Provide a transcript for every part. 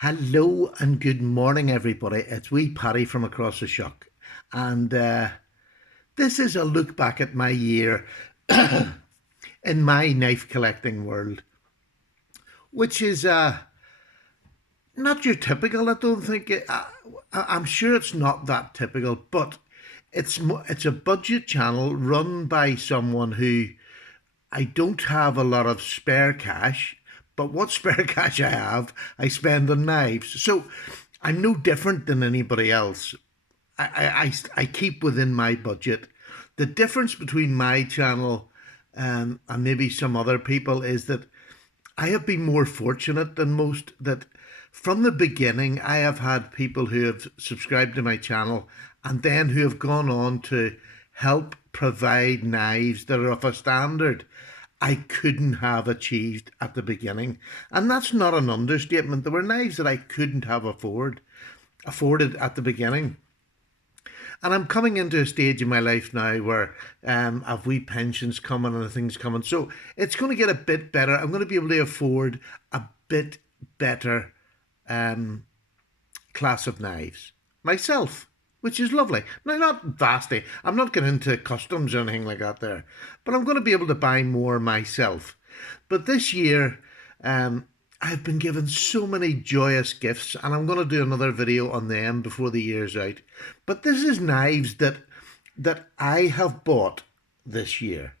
Hello and good morning, everybody. It's wee Paddy from across the shock, and this is a look back at my year in my knife collecting world, which is not your typical. I don't think I'm sure it's not that typical, but it's a budget channel run by someone who I don't have a lot of spare cash, but what spare cash I have, I spend on knives. So I'm no different than anybody else. I keep within my budget. The difference between my channel and maybe some other people is that I have been more fortunate than most, that from the beginning I have had people who have subscribed to my channel and then who have gone on to help provide knives that are of a standard I couldn't have achieved at the beginning. And that's not an understatement. There were knives that I couldn't have afforded at the beginning. And I'm coming into a stage in my life now where I've wee pensions coming and things coming. So it's going to get a bit better. I'm going to be able to afford a bit better class of knives myself, which is lovely. Now, not vastly. I'm not getting into customs or anything like that there, but I'm going to be able to buy more myself. But this year, I've been given so many joyous gifts, and I'm going to do another video on them before the year's out. But this is knives that I have bought this year.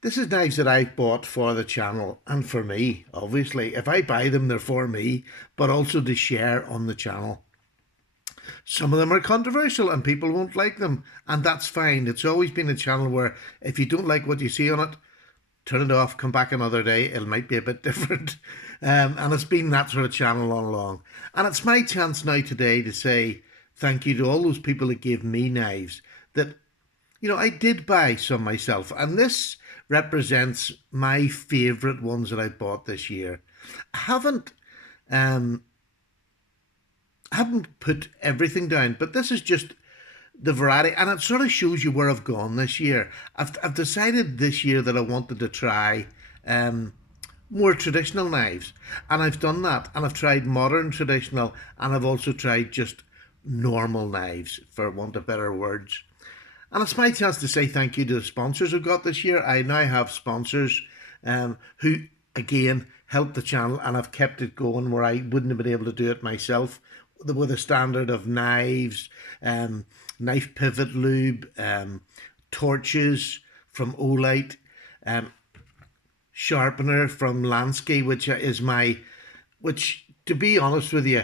This is knives that I've bought for the channel and for me, obviously. If I buy them, they're for me, but also to share on the channel. Some of them are controversial and people won't like them, and that's fine. It's always been a channel where if you don't like what you see on it, turn it off, come back another day, it might be a bit different. And it's been that sort of channel all along. And it's my chance now today to say thank you to all those people that gave me knives that, I did buy some myself. And this represents my favourite ones that I bought this year. I haven't put everything down, but this is just the variety, and it sort of shows you where I've gone this year. I've decided this year that I wanted to try more traditional knives, and I've done that, and I've tried modern traditional, and I've also tried just normal knives, for want of better words. And it's my chance to say thank you to the sponsors I've got this year. I now have sponsors who, again, helped the channel and have kept it going where I wouldn't have been able to do it myself, with a standard of knives, knife pivot lube, torches from Olight, sharpener from Lansky, which to be honest with you,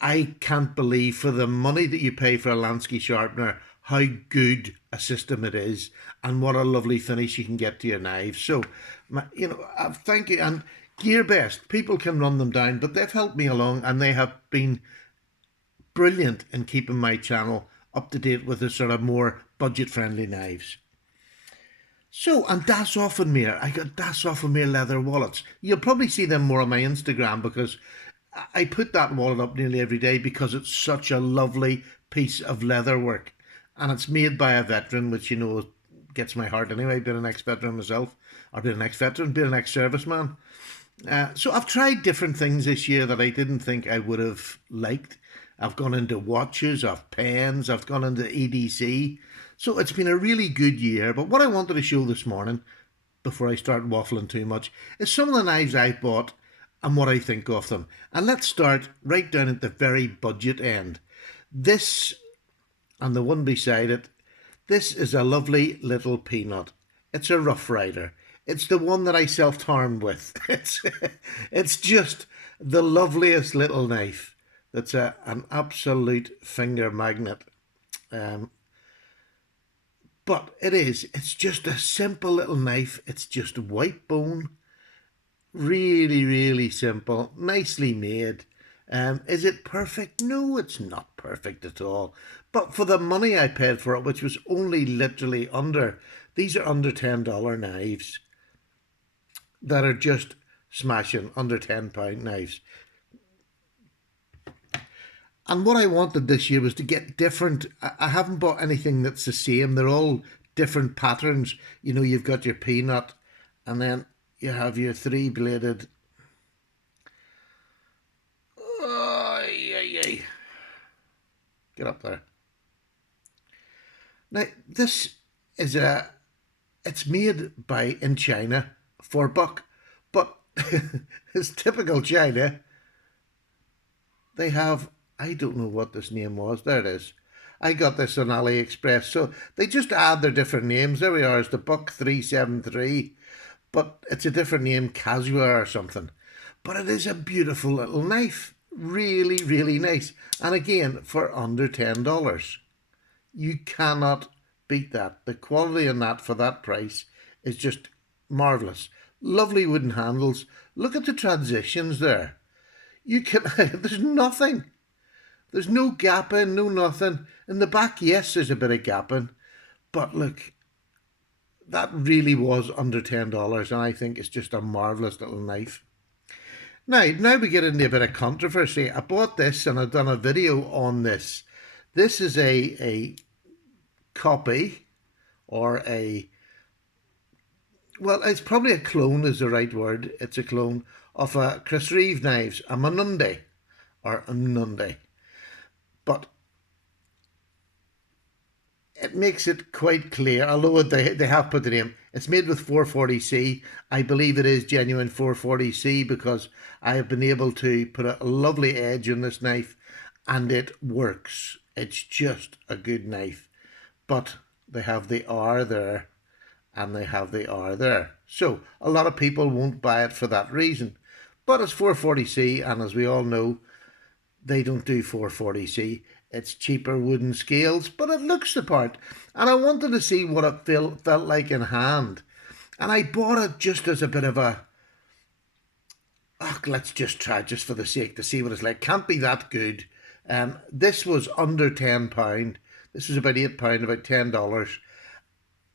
I can't believe for the money that you pay for a Lansky sharpener, how good a system it is and what a lovely finish you can get to your knives. So, thank you. And GearBest, people can run them down, but they've helped me along and they have been brilliant in keeping my channel up to date with the sort of more budget-friendly knives. So, and Das Offenmeer, I got Das Offenmeer leather wallets. You'll probably see them more on my Instagram because I put that wallet up nearly every day because it's such a lovely piece of leather work. And it's made by a veteran, which, gets my heart anyway, being an ex-veteran myself, or being an ex-veteran, being an ex-serviceman. So I've tried different things this year that I didn't think I would have liked. I've gone into watches, I've pens, I've gone into EDC. So it's been a really good year. But what I wanted to show this morning, before I start waffling too much, is some of the knives I bought and what I think of them. And let's start right down at the very budget end. This, and the one beside it, this is a lovely little peanut. It's a Rough Rider. It's the one that I self-harmed with. It's just the loveliest little knife. That's an absolute finger magnet. But it's just a simple little knife. It's just white bone. Really, really simple. Nicely made. Is it perfect? No, it's not perfect at all. But for the money I paid for it, which was only literally these are under $10 knives that are just smashing, under £10 knives. And what I wanted this year was to get different. I haven't bought anything that's the same. They're all different patterns. You've got your peanut, and then you have your three-bladed Get up there. Now, this is it's made in China for buck, but it's typical China. They have, I don't know what this name was. There it is. I got this on AliExpress. So they just add their different names. There we are. It's the Buck 373, but it's a different name, Casua or something. But it is a beautiful little knife. Really, really nice. And again, for under $10. You cannot beat that. The quality in that for that price is just marvellous. Lovely wooden handles. Look at the transitions there. You can, there's nothing. There's no gapping, no nothing. In the back, yes, there's a bit of gapping. But look, that really was under $10, and I think it's just a marvellous little knife. Now we get into a bit of controversy. I bought this and I've done a video on this. This is a copy, or well, it's probably a clone is the right word. It's a clone of a Chris Reeve knives, a Manundi, or a Nundi. But it makes it quite clear, although they have put the name, it's made with 440C. I believe it is genuine 440C because I have been able to put a lovely edge on this knife and it works. It's just a good knife. But they have the R there and they have the R there. So a lot of people won't buy it for that reason. But it's 440C, and as we all know, they don't do 440C. It's cheaper wooden scales, but it looks the part. And I wanted to see what it felt like in hand. And I bought it just as a bit of a, let's just try, just for the sake, to see what it's like. Can't be that good. This was under £10. This was about £8, about $10.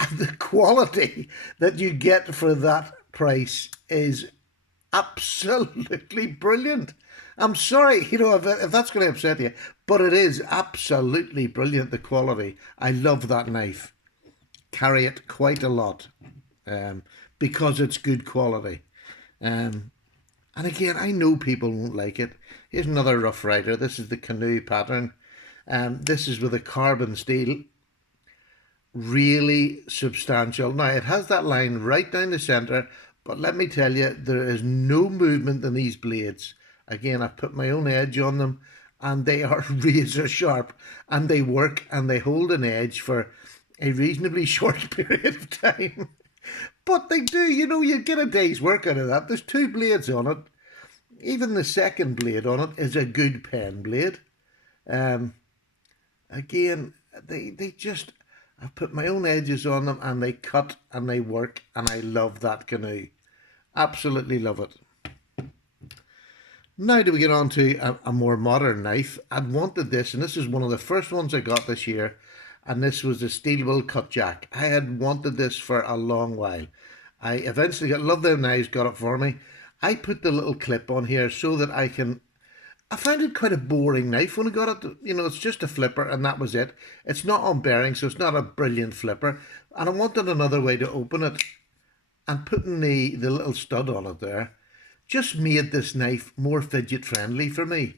And the quality that you get for that price is absolutely brilliant. I'm sorry, if that's going to upset you, but it is absolutely brilliant, the quality. I love that knife. Carry it quite a lot because it's good quality. And again, I know people won't like it. Here's another Rough Rider. This is the Canoe pattern. This is with a carbon steel. Really substantial. Now, it has that line right down the centre, but let me tell you, there is no movement in these blades. Again, I've put my own edge on them, and they are razor sharp, and they work, and they hold an edge for a reasonably short period of time. But they do, you get a day's work out of that. There's two blades on it. Even the second blade on it is a good pen blade. Again, they just, I've put my own edges on them, and they cut and they work, and I love that Canoe. Absolutely love it. Now do we get on to a more modern knife. I'd wanted this, and this is one of the first ones I got this year, and this was the Steelwill Cutjack. I had wanted this for a long while. I eventually love them knives, got it for me. I put the little clip on here so that I found it quite a boring knife when I got it. It's just a flipper and that was it. It's not on bearing, so it's not a brilliant flipper. And I wanted another way to open it, and putting the little stud on it there just made this knife more fidget friendly for me.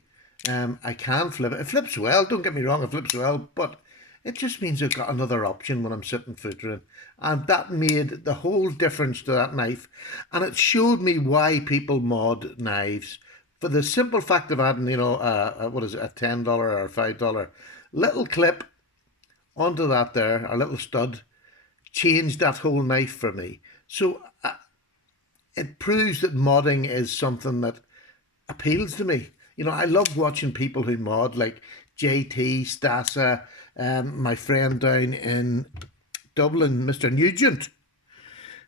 I can flip it. It flips well, don't get me wrong, it flips well, but it just means I've got another option when I'm sitting footering. And that made the whole difference to that knife. And it showed me why people mod knives. For the simple fact of adding, what is it, a $10 or a $5 little clip onto that there, a little stud, changed that whole knife for me. So it proves that modding is something that appeals to me. I love watching people who mod, like JT, Stassa, my friend down in Dublin, Mr. Nugent.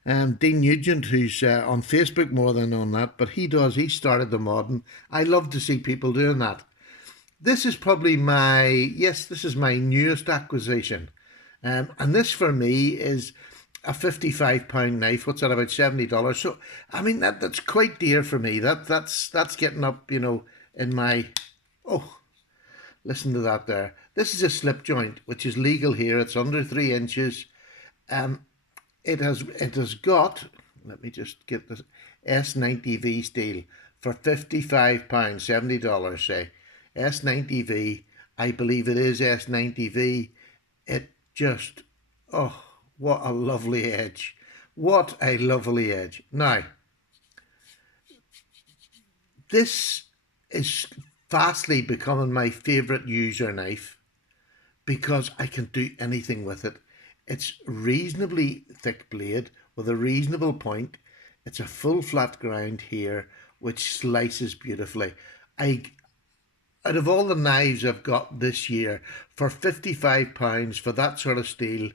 Dean Nugent, who's on Facebook more than on that, but he started the modding. I love to see people doing that. This is probably this is my newest acquisition. And this for me is a £55 knife. What's that, about $70? So, I mean, that's quite dear for me. That's getting up, in my, listen to that there. This is a slip joint, which is legal here. It's under 3 inches. It has got, let me just get this, S90V steel for £55, $70, say. S90V. I believe it is S90V. It just, oh, what a lovely edge. What a lovely edge. Now, this is fastly becoming my favourite user knife because I can do anything with it. It's reasonably thick blade with a reasonable point. It's a full flat ground here which slices beautifully. Out of all the knives I've got this year, for £55 for that sort of steel,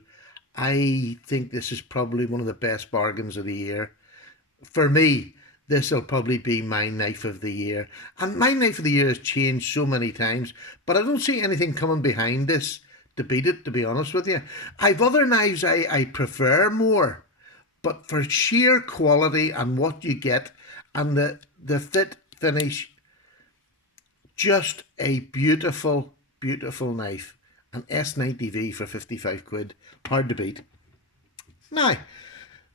I think this is probably one of the best bargains of the year. For me, this will probably be my knife of the year. And my knife of the year has changed so many times, but I don't see anything coming behind this to beat it, to be honest with you. I've other knives I prefer more, but for sheer quality and what you get and the fit finish, just a beautiful, beautiful knife. An S90V for 55 quid. Hard to beat. Now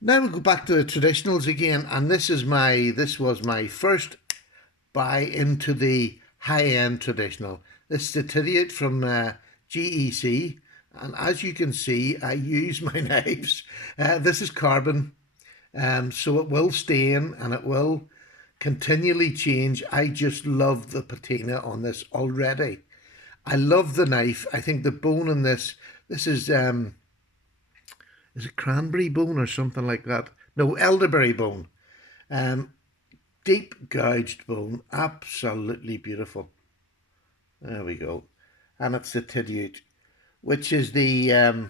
we'll go back to the traditionals again, and this was my first buy into the high-end traditional. This is the Tilley from GEC, and as you can see, I use my knives. This is carbon, so it will stain and it will continually change. I just love the patina on this already. I love the knife. I think the bone in this is it cranberry bone or something like that? No, elderberry bone. Deep gouged bone, absolutely beautiful. There we go. And it's the Tilley, which is the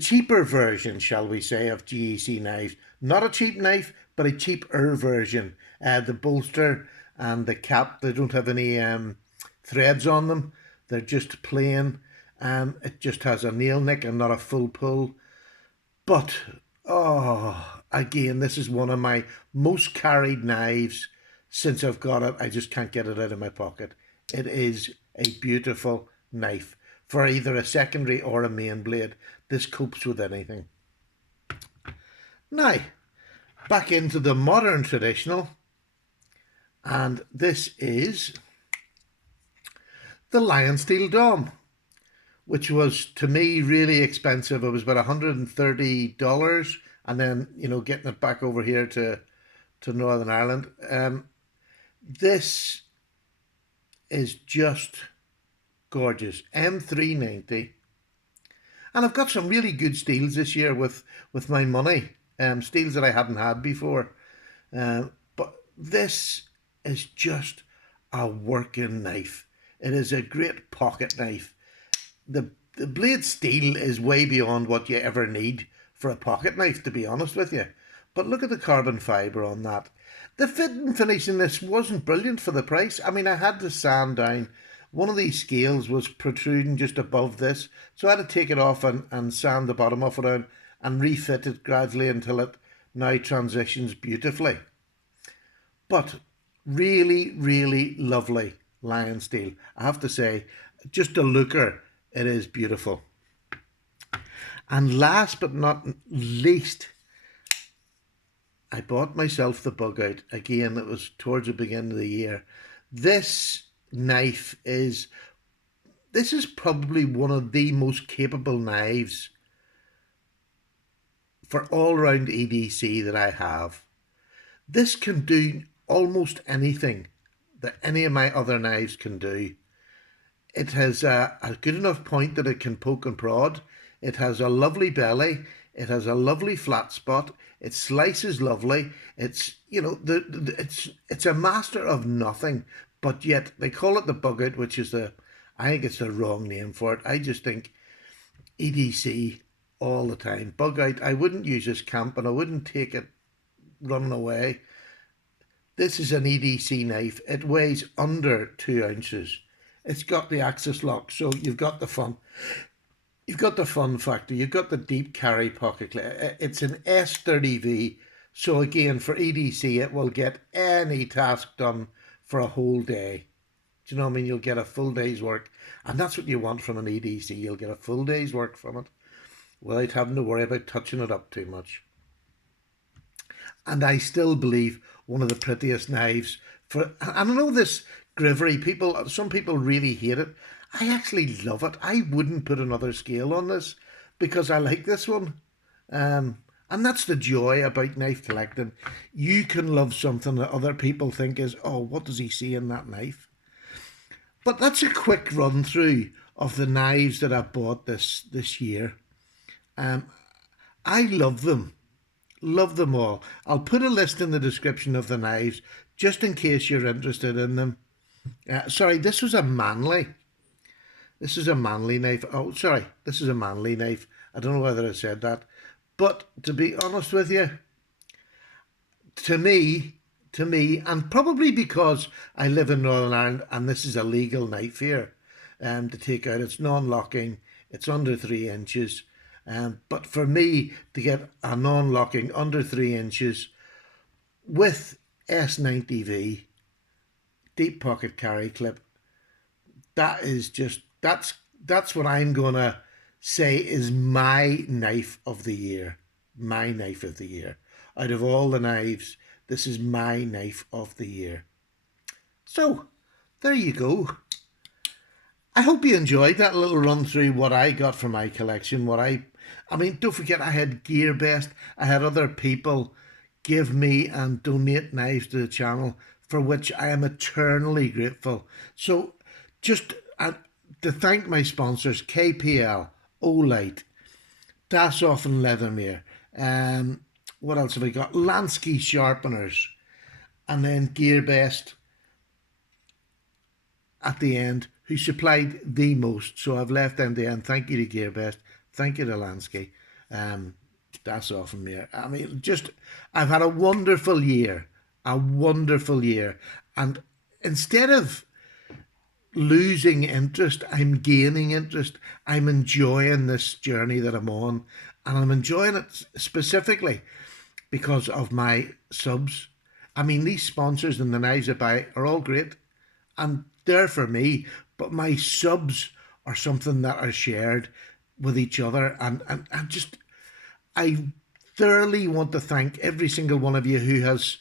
cheaper version, shall we say, of GEC knives. Not a cheap knife, but a cheaper version. The bolster and the cap, they don't have any threads on them. They're just plain. It just has a nail nick and not a full pull. But, oh, again, this is one of my most carried knives since I've got it. I just can't get it out of my pocket. It is a beautiful knife for either a secondary or a main blade. This copes with anything. Now, back into the modern traditional, and this is the Lionsteel Dom, which was, to me, really expensive. It was about $130, and then, you know, getting it back over here to Northern Ireland. This is just gorgeous. M390. And I've got some really good steels this year with my money. Steels that I hadn't had before. But this is just a working knife. It is a great pocket knife. The blade steel is way beyond what you ever need for a pocket knife, to be honest with you. But look at the carbon fibre on that. The fit and finish in this wasn't brilliant for the price. I mean, I had to sand down. One of these scales was protruding just above this, so I had to take it off and sand the bottom off it down and refit it gradually until it now transitions beautifully. But really, really lovely Lionsteel. I have to say, just a looker, it is beautiful. And last but not least, I bought myself the Bugout. Again, it was towards the beginning of the year. This knife is probably one of the most capable knives for all-round EDC that I have. This can do almost anything that any of my other knives can do. It has a good enough point that it can poke and prod. It has a lovely belly. It has a lovely flat spot. It slices lovely. It's, you know, it's a master of nothing, but yet they call it the Bugout, which is I think it's the wrong name for it. I just think EDC all the time. Bugout, I wouldn't use this camp and I wouldn't take it running away. This is an EDC knife. It weighs under 2 ounces. It's got the axis lock, so you've got the fun. You've got the fun factor. You've got the deep carry pocket. It's an S30V, so again, for EDC, it will get any task done for a whole day. Do you know what I mean? You'll get a full day's work, and that's what you want from an EDC. You'll get a full day's work from it without having to worry about touching it up too much. And I still believe one of the prettiest knives and I know this grivery. Some people really hate it. I actually love it. I wouldn't put another scale on this because I like this one. And that's the joy about knife collecting. You can love something that other people think is, oh, what does he see in that knife? But that's a quick run through of the knives that I bought this year. I love them. Love them all. I'll put a list in the description of the knives just in case you're interested in them. Sorry, this was a manly. This is a manly knife. Oh, sorry, this is a manly knife. I don't know whether I said that. But to be honest with you, to me, and probably because I live in Northern Ireland and this is a legal knife here to take out. It's non-locking. It's under 3 inches. But for me to get a non-locking under 3 inches with SMATV, deep pocket carry clip, that is just, that's what I'm going to say is my knife of the year. My knife of the year. Out of all the knives, this is my knife of the year. So, there you go. I hope you enjoyed that little run through what I got from my collection. I mean, don't forget I had GearBest. I had other people give me and donate knives to the channel, for which I am eternally grateful. So, just to thank my sponsors, KPL, Olight, Dassoff and Leathermere. What else have we got? Lansky sharpeners, and then GearBest at the end, who supplied the most. So I've left them the end. Thank you to GearBest. Thank you to Lansky. Dassoff and Mere. I mean, I've had a wonderful year. A wonderful year. And instead of losing interest, I'm gaining interest. I'm enjoying this journey that I'm on, and I'm enjoying it specifically because of my subs. I mean, these sponsors and the knives I buy are all great and they're for me, but my subs are something that are shared with each other, and I thoroughly want to thank every single one of you who has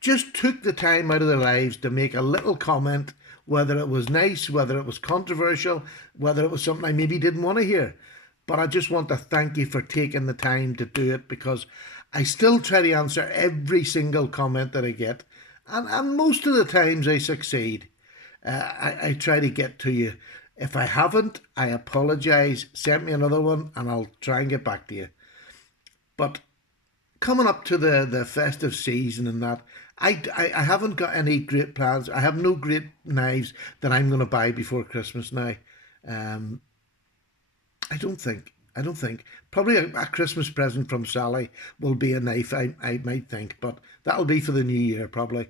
just took the time out of their lives to make a little comment, whether it was nice, whether it was controversial, whether it was something I maybe didn't want to hear. But I just want to thank you for taking the time to do it, because I still try to answer every single comment that I get. And most of the times I succeed. I try to get to you. If I haven't, I apologise. Send me another one and I'll try and get back to you. But coming up to the festive season and that, I haven't got any great plans. I have no great knives that I'm going to buy before Christmas now. I don't think. Probably a Christmas present from Sally will be a knife, I might think. But that'll be for the new year, probably.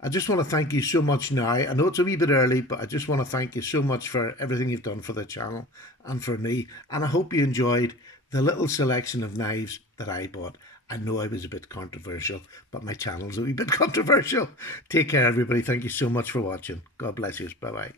I just want to thank you so much now. I know it's a wee bit early, but I just want to thank you so much for everything you've done for the channel and for me. And I hope you enjoyed the little selection of knives that I bought. I know I was a bit controversial, but my channel's a wee bit controversial. Take care, everybody. Thank you so much for watching. God bless you. Bye-bye.